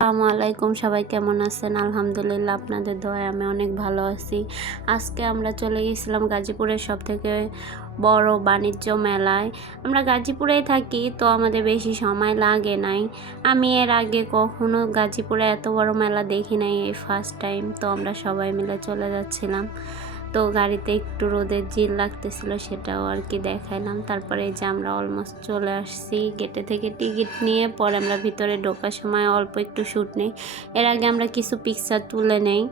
আসসালামু আলাইকুম, সবাই কেমন আছেন? আলহামদুলিল্লাহ, আপনাদের দোয়ায় আমি অনেক ভালো আছি। আজকে আমরা চলে গেছিলাম গাজীপুরের সবথেকে বড় বাণিজ্য মেলায়। আমরা গাজীপুরেই থাকি, তো আমাদের বেশি সময় লাগে নাই। আমি এর আগে কখনো গাজীপুরে এত বড় মেলা দেখি নাই, এই ফার্স্ট টাইম। তো আমরা সবাই মিলে চলে যাচ্ছিলাম। তো গাড়িতে একটু রোদের জিল লাগতেছিল, সেটাও আর কি দেখাইলাম। তারপরে এই যে আমরা অলমোস্ট চলে আসছি গেটে থেকে টিকিট নিয়ে। পরে আমরা ভিতরে ঢোকার সময় অল্প একটু শ্যুট নেই। এর আগে আমরা কিছু পিকচার তুলে নেই,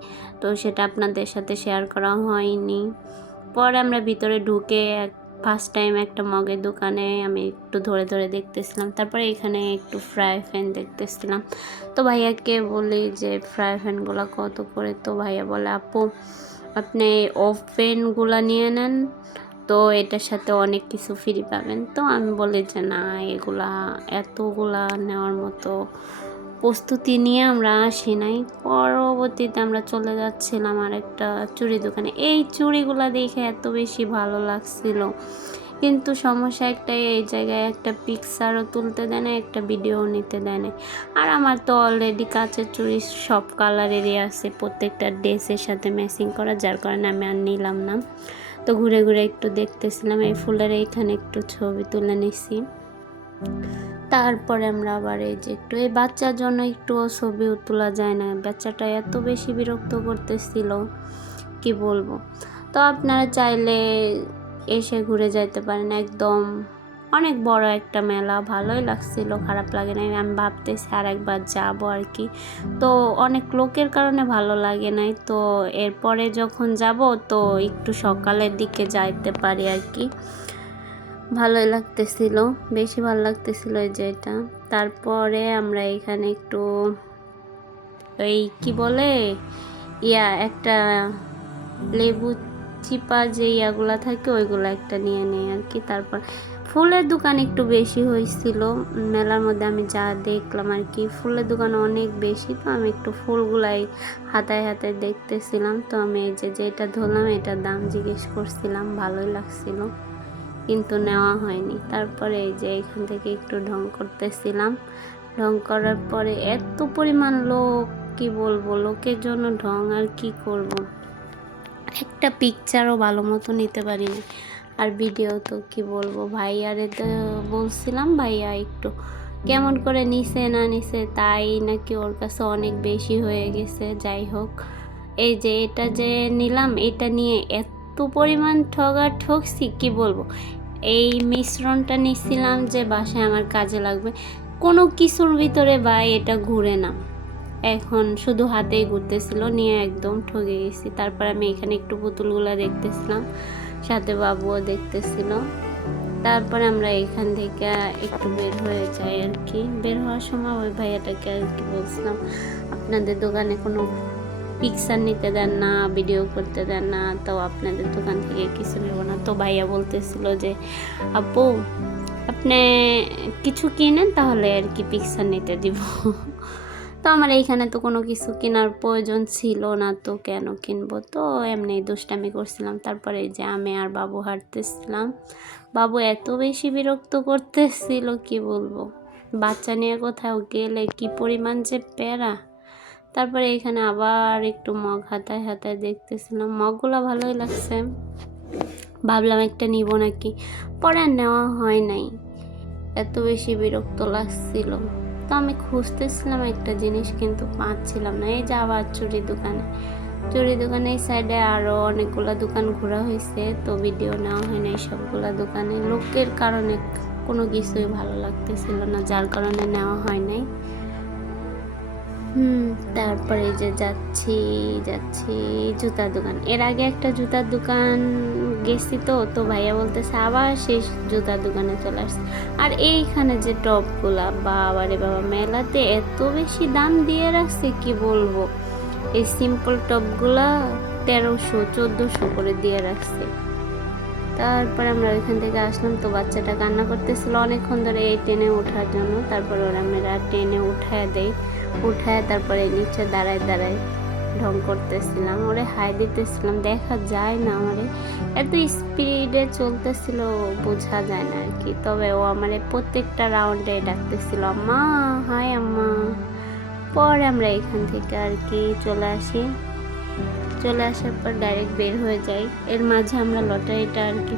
তো সেটা আপনাদের সাথে শেয়ার করা হয়নি। পরে আমরা ভিতরে ঢুকে ফার্স্ট টাইম একটা মগের দোকানে আমি একটু ধরে ধরে দেখতেছিলাম। তারপরে এখানে একটু ফ্রাই প্যান দেখতেছিলাম। তো ভাইয়াকে বলি যে ফ্রাই প্যানগুলো কত করে? তো ভাইয়া বলে, আপু আপনি ওভেনগুলো নিয়ে নেন, তো এটার সাথে অনেক কিছু ফ্রি পাবেন। তো আমি বলি যে না, এগুলা এতগুলা নেওয়ার মতো প্রস্তুতি নিয়ে আমরা আসি নাই। পরবর্তীতে আমরা চলে যাচ্ছিলাম আর একটা চুড়ি দোকানে। এই চুড়িগুলা দেখে এত বেশি ভালো লাগছিল, কিন্তু সমস্যা একটাই, এই জায়গায় একটা পিকচারও তুলতে দেয় না, একটা ভিডিও নিতে দেয় না। আর আমার তো অলরেডি কাচের চুড়ি সব কালারেরই আছে, প্রত্যেকটা ড্রেসের সাথে ম্যাচিং করা, যার কারণে আমি আর নিলাম না। তো ঘুরে ঘুরে একটু দেখতেছিলাম, এই ফুলের এইখানে একটু ছবি তুলে নিছি। তারপরে আমরা আবার এই যে একটু এই বাচ্চার জন্য একটুও ছবিও তোলা যায় না, বাচ্চাটা এত বেশি বিরক্ত করতেছিল, কি বলবো। তো আপনারা চাইলে এসে ঘুরে যাইতে পারেন। একদম অনেক বড় একটা মেলা, ভালোই লাগছিল, খারাপ লাগে নাই। আমি ভাবতেছি আর একবার যাবো আর কি। তো অনেক লোকের কারণে ভালো লাগে নাই। তো এরপরে যখন যাব তো একটু সকালের দিকে যাইতে পারি আর কি। ভালোই লাগতেছিল, বেশি ভালো লাগতেছিল এই যে এটা। তারপরে আমরা এখানে একটু ওই কি বলে একটা লেবু চিপা যে ইয়াগুলা থাকে ওইগুলো একটা নিয়ে নেই আর কি। তারপর ফুলের দোকান একটু বেশি হয়েছিল মেলার মধ্যে, আমি যা দেখলাম আর কি। ফুলের দোকান অনেক বেশি, তো আমি একটু ফুলগুলাই হাতায় হাতায় দেখতেছিলাম। তো আমি এই যে যেটা ধরলাম এটার দাম জিজ্ঞেস করছিলাম, ভালোই লাগছিল, কিন্তু নেওয়া হয়নি। তারপরে এই যে এখান থেকে একটু ঢং করতেছিলাম। ঢং করার পরে এত পরিমাণ লোক, কি বলবো, লোকের জন্য ঢং আর কি করব। একটা পিকচারও ভালো মতো নিতে পারিনি। আর ভিডিও তো কি বলবো, ভাইয়ারে তো বলছিলাম, ভাইয়া একটু কেমন করে নিছে না নিছে, তাই নাকি ওর কাছে অনেক বেশি হয়ে গেছে। যাই হোক, এই যে এটা যে নিলাম, এটা নিয়ে এত পরিমাণ ঠকছি, কি বলবো। এই মিশ্রণটা নিচ্ছিলাম যে বাসায় আমার কাজে লাগবে, কোনো কিছুর ভিতরে বা এটা ঘুরে না, এখন শুধু হাতেই ঘুরতেছিল, নিয়ে একদম ঠকে গেছি। তারপর আমি এখানে একটু পুতুলগুলো দেখতেছিলাম, সাথে বাবুও দেখতেছিল। তারপরে আমরা এখান থেকে একটু বের হয়ে যাই আর কি। বের হওয়ার সময় ওই ভাইয়াটাকে আর কি বলছিলাম, আপনাদের দোকানে কোনো পিকচার নিতে দেন না, ভিডিও করতে দেন না, তো আপনাদের দোকান থেকে কিছু নেব না। তো ভাইয়া বলতেছিল যে আপু আপনি কিছু কিনেন, তাহলে আর কি পিকচার নিতে দিব। তো আমার এইখানে তো কোনো কিছু কেনার প্রয়োজন ছিল না, তো কেন কিনবো, তো এমনি দুষ্টামি করছিলাম। তারপরে যে আমি আর বাবু হাঁটতেছিলাম, বাবু এত বেশি বিরক্ত করতেছিল, কি বলবো, বাচ্চা নিয়ে কোথাও গেলে কি পরিমাণ যে প্যারা। তারপরে এখানে আবার একটু মগ হাতায় হাতায় দেখতেছিলাম, মগগুলো ভালোই লাগছে, ভাবলাম একটা নিব নাকি, পরে আর নেওয়া হয় নাই, এত বেশি বিরক্ত লাগছিল। তো আমি খুঁজতেছিলাম একটা জিনিস, কিন্তু পাচ্ছিলাম না। এই যে আবার চুড়ি দোকানে এই সাইডে আরও অনেকগুলো দোকান ঘোরা হয়েছে, তো ভিডিও নেওয়া হয় না। সবগুলা দোকানে লোকের কারণে কোনো কিছুই ভালো লাগতেছিল না, যার কারণে নেওয়া হয় নাই। তারপরে যে যাচ্ছি জুতার দোকান। এর আগে একটা জুতার দোকান গেছি, তো ভাইয়া বলতেছে আবার সেই জুতার দোকানে চলে আসছে। আর এইখানে যে টপগুলা, বাবারে বাবা, মেলাতে এত বেশি দাম দিয়ে রাখছে, কি বলবো। এই সিম্পল টপগুলা 1300-1400 করে দিয়ে রাখছে। তারপর আমরা ওইখান থেকে আসলাম, তো বাচ্চাটা কান্না করতেছিল অনেকক্ষণ ধরে এই ট্রেনে ওঠার জন্য। তারপর ওরা মেয়েরা ট্রেনে উঠায় তারপরে নিচে দাঁড়ায় ঢং করতেছিলাম, ওরে হাই দিতেছিলাম, দেখা যায় না আমারে, এত স্পিডে চলতেছিল বোঝা যায় না আর কি। তবে ও আমারে প্রত্যেকটা রাউন্ডে ডাকতেছিল, আম্মা হাই আম্মা, পরে আমরা এখান থেকে আর কি চলে আসি। চলে আসার পর ডাইরেক্ট বের হয়ে যাই। এর মাঝে আমরা লটারিটা আর কি